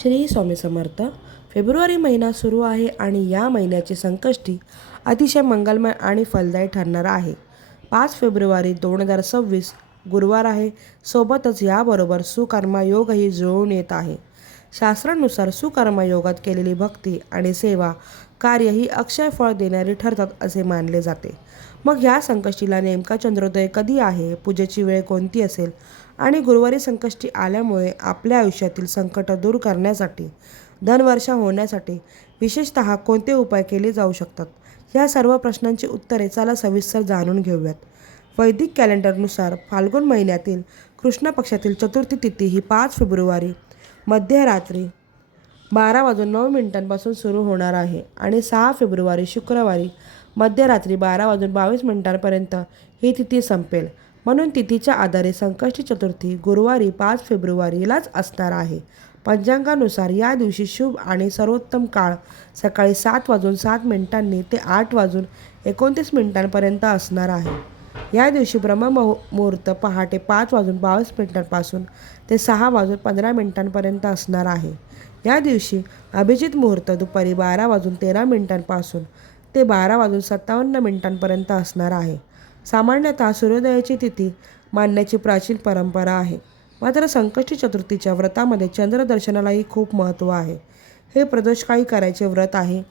Shri Swami Samarth. February महिना सुरू आहे आणि या महिन्याची संकष्टी अतिशय मंगलमय आणि फलदायी ठरणार आहे. 5 फेब्रुवारी 2026 गुरुवार आहे. सोबतच याबरोबर सुकर्मयोगही जुळून येत आहे. शास्त्रानुसार सुकर्मयोगात केलेली भक्ती आणि सेवा कार्य ही अक्षय फळ देणारी ठरतात असे मानले जाते. मग या संकष्टीला नेमका चंद्रोदय कधी आहे, पूजेची वेळ कोणती असेल आणि गुरुवारी संकष्टी आल्यामुळे आपल्या आयुष्यातील संकट दूर करण्यासाठी, धनवर्षा होण्यासाठी विशेषतः कोणते उपाय केले जाऊ शकतात, या सर्व प्रश्नांची उत्तरे चला सविस्तर जाणून घेऊयात. वैदिक कॅलेंडरनुसार फाल्गुन महिन्यातील कृष्ण पक्षातील चतुर्थी तिथी ही 5 फेब्रुवारी मध्यरात्री 12:09 सुरू होणार आहे आणि 6 फेब्रुवारी शुक्रवारी मध्यरात्री 12:22 ही तिथी संपेल. म्हणून तिथीच्या आधारे संकष्टी चतुर्थी गुरुवारी 5 फेब्रुवारीलाच असणार आहे. पंचांगानुसार या दिवशी शुभ आणि सर्वोत्तम काळ सकाळी 7:07 ते 8:29 असणार आहे. या दिवशी ब्रह्ममुहूर्त पहाटे 5:22 ते 6:15 असणार आहे. या दिवशी अभिजित मुहूर्त दुपारी 12:13 ते 12:57 असणार आहे. सामान्यतः सूर्योदयाची तिथी मानण्याची प्राचीन परंपरा आहे. मात्र संकष्टी चतुर्थीच्या व्रतामध्ये चंद्रदर्शनालाही खूप महत्त्व आहे. हे प्रदोषकाळी करायचे व्रत आहे.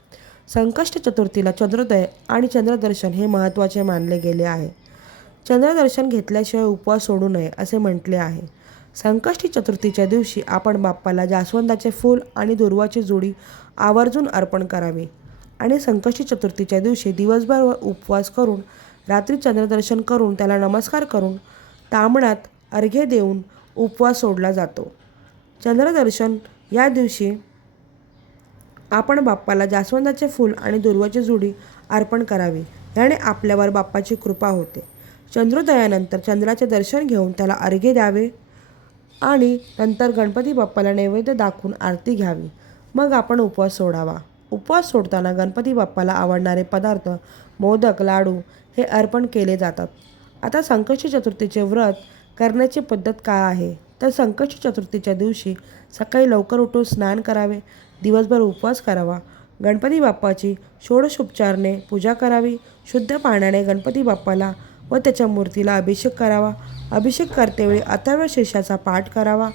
संकष्ट चतुर्थीला चंद्रोदय आणि चंद्रदर्शन हे महत्त्वाचे मानले गेले आहे. चंद्रदर्शन घेतल्याशिवाय उपवास सोडू नये असे म्हटले आहे. संकष्टी चतुर्थीच्या दिवशी आपण बाप्पाला जास्वंदाचे फूल आणि दुर्वाची जुडी आवर्जून अर्पण करावे आणि संकष्टी चतुर्थीच्या दिवशी दिवसभर उपवास करून रात्री चंद्रदर्शन करून त्याला नमस्कार करून तांबण्यात अर्घ्य देऊन उपवास सोडला जातो. चंद्रदर्शन या दिवशी आपण बाप्पाला जास्वंदाचे फूल आणि दुर्वाची जुडी अर्पण करावी. याने आपल्यावर बाप्पाची कृपा होते. चंद्रोदयानंतर चंद्राचे दर्शन घेऊन त्याला अर्घ्य द्यावे आणि नंतर गणपती बाप्पाला नैवेद्य दाखवून आरती घ्यावी. मग आपण उपवास सोडावा. उपवास सोडताना गणपती बाप्पाला आवडणारे पदार्थ मोदक, लाडू हे अर्पण केले जातात. आता संकष्टी चतुर्थीचे व्रत करण्याची पद्धत काय आहे, तर संकष्टी चतुर्थीच्या दिवशी सकाळी लवकर उठून स्नान करावे, दिवसभर उपवास करावा, गणपती बाप्पाची षोडशोपचाराने पूजा करावी, शुद्ध पाण्याने गणपती बाप्पाला व त्याच्या मूर्तीला अभिषेक करावा. अभिषेक करतेवेळी अथर्व शीर्षाचा पाठ करावा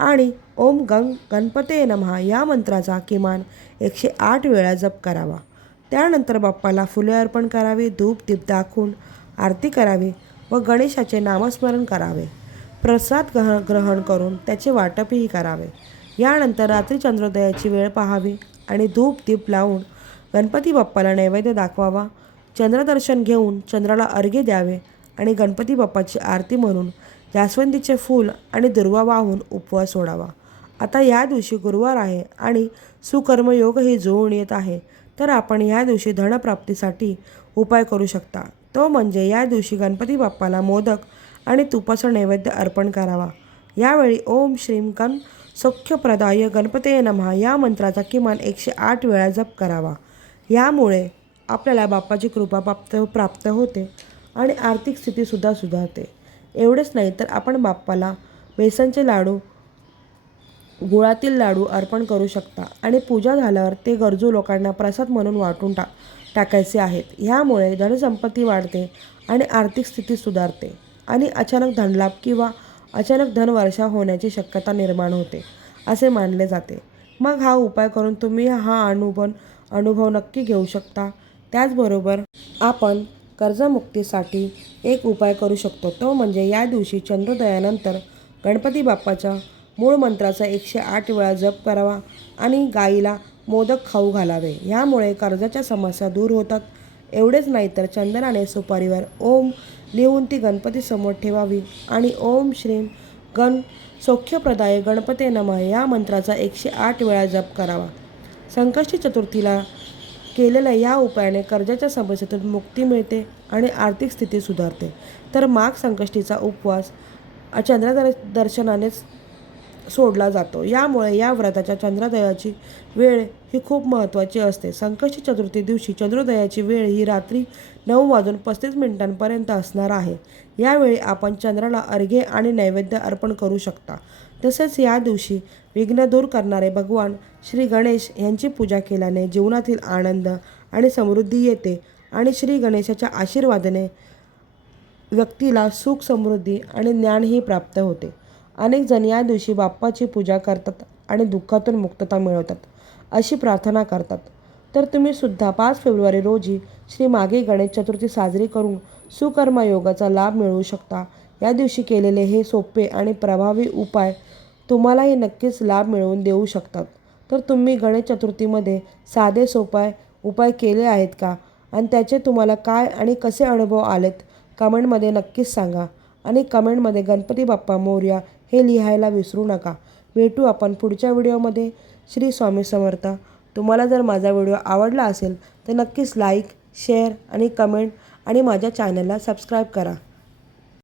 आणि ओम गंग गणपते नमः या मंत्राचा किमान 108 वेळा जप करावा. त्यानंतर बाप्पाला फुले अर्पण करावी, धूप दीप दाखवून आरती करावी व गणेशाचे नामस्मरण करावे. प्रसाद ग्रहण करून त्याचे वाटपही करावे. यानंतर रात्री चंद्रोदयाची वेळ पाहावी आणि धूप दीप लावून गणपती बाप्पाला नैवेद्य दाखवावा. चंद्रदर्शन घेऊन चंद्राला अर्घ्य द्यावे आणि गणपती बाप्पाची आरती म्हणून जास्वंदीचे फूल आणि दुर्वा वाहून उपवास सोडावा. आता या दिवशी गुरुवार आहे आणि सुकर्मयोगही जुळून येत आहे. तर आपण या दिवशी धनप्राप्तीसाठी उपाय करू शकता. तो म्हणजे या दिवशी गणपती बाप्पाला मोदक आणि तुपाचा नैवेद्य अर्पण करावा. यावेळी ओम श्रीम गण सौख्यप्रदाय गणपते नमः या मंत्राचा किमान 108 वेळा जप करावा. यामुळे आपल्याला बाप्पाची कृपा प्राप्त होते आणि आर्थिक स्थितीसुद्धा सुधारते. एवढेच नाही तर आपण बाप्पाला बेसनचे लाडू, गुळातील लाडू अर्पण करू शकता आणि पूजा झाल्यावर ते गरजू लोकांना प्रसाद म्हणून वाटून टाकायचे आहेत. ह्यामुळे धनसंपत्ती वाढते आणि आर्थिक स्थिती सुधारते आणि अचानक धनलाभ किंवा अचानक धनवर्षा होण्याची शक्यता निर्माण होते असे मानले जाते. मग हा उपाय करून तुम्ही हा अनुभव नक्की घेऊ शकता. त्याचबरोबर आपण कर्जमुक्तीसाठी एक उपाय करू शकतो. तो म्हणजे या दिवशी चंद्रोदयानंतर गणपती बाप्पाच्या मूळ मंत्राचा 108 वेळा जप करावा आणि गाईला मोदक खाऊ घालावे. यामुळे कर्जाच्या समस्या दूर होतात. एवढेच नाही तर चंदनाने सुपारीवर ओम लिहून ती गणपतीसमोर ठेवावी आणि ओम श्रीम गण सौख्यप्रदाय गणपते नमः या मंत्राचा 108 वेळा जप करावा. संकष्टी चतुर्थीला केलेल्या या उपायाने कर्जाच्या समस्येतून मुक्ती मिळते आणि आर्थिक स्थिती सुधारते. तर माघ संकष्टीचा उपवास चंद्रदर्शनानेच सोडला जातो. यामुळे या व्रताच्या चंद्रोदयाची वेळ ही खूप महत्त्वाची असते. संकष्टी चतुर्थी दिवशी चंद्रोदयाची वेळ ही रात्री 9:35 असणार आहे. यावेळी आपण चंद्राला अर्घ्य आणि नैवेद्य अर्पण करू शकता. तसेच या दिवशी विघ्न दूर करणारे भगवान श्री गणेश यांची पूजा केल्याने जीवनातील आनंद आणि समृद्धी येते आणि श्री गणेशाच्या आशीर्वादाने व्यक्तीला सुख, समृद्धी आणि ज्ञानही प्राप्त होते. अनेक जण या दिवशी बाप्पाची पूजा करतात आणि दुःखातून मुक्तता मिळवतात अशी प्रार्थना करतात. तर तुम्ही सुद्धा 5 फेब्रुवारी रोजी श्री माघी गणेश चतुर्थी साजरी करून सुकर्म योगाचा लाभ मिळवू शकता. या दिवशी केलेले हे सोपे आणि प्रभावी उपाय तुम्हालाही नक्कीच लाभ मिळवून देऊ शकतात. तर तुम्ही गणेश चतुर्थीमध्ये साधे सोपे उपाय केले आहेत का आणि त्याचे तुम्हाला काय आणि कसे अनुभव आलेत कमेंटमध्ये नक्कीच सांगा. आणि कमेंटमध्ये गणपती बाप्पा मोरया हे लिहायला विसरू नका. भेटू आपण पुढच्या व्हिडिओमध्ये. श्री स्वामी समर्थ. तुम्हाला जर माझा व्हिडिओ आवडला असेल तर नक्कीच लाईक, शेअर आणि कमेंट आणि माझ्या चॅनलला सबस्क्राईब करा.